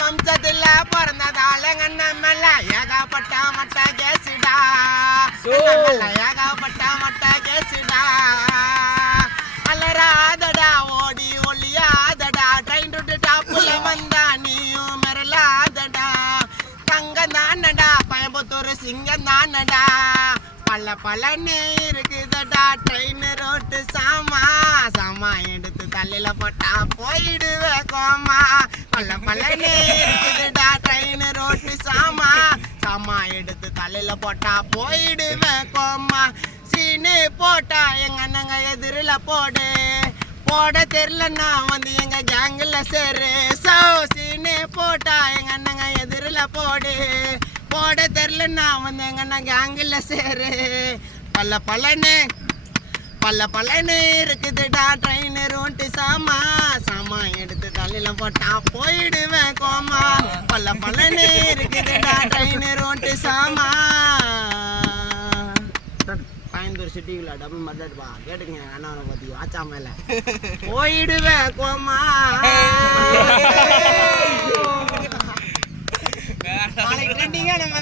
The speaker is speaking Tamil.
வம்சத்துல பிறந்ததால கண்ணம்மல்ல ஏகப்பட்ட மட்ட கேசுடா ஏகப்பட்ட மட்ட கேசுடா அலராதடா ஓடி ஒளியாதடா ட்ரெயின் விட்டு டாப்புல வந்தா நீயும் மெரலாதடா தங்கம் தானடா பயம்புத்தூர் சிங்கம் தானடா பல பலன்னு இருக்குதடா ட்ரெயின் ரோட்டு சாமா சாமா எடுத்து தலையில போட்டா போயிடுவே கோமா பல பலன்னு இருக்குதுடா ட்ரெயின் ரோட்டு சாமா சாமா எடுத்து தலையில போட்டா போயிடுவே கோமா சீனு போட்டா எங்க அண்ணங்க எதிரில போடு போட தெரியலன்னா வந்து எங்க கேங்கில் சேரு சோ சீனு போட்டா எங்க அண்ணங்க எதிரில போடு போட தெரியலன்னா வந்து எங்க அண்ணன் கேங்கில் சேரு பல பலன்னு இருக்குதுடா ட்ரெயின் ரோட்டு சாமா சாமா எடுத்து தலையில போட்டா போயிடுவேன் கோமா பல பலன்னு இருக்குதுடா ட்ரெயின் ரோட்டு சாமா கோயம்புத்தூர் சிட்டிக்குள்ள டபுள் மர்டர்ப்பா கேட்டுங்க அண்ணாவனை பத்தி வாச்சா மேல போயிடுவேன் கோமா நாளைக்கு ட்ரெண்டிங்கா நம்ம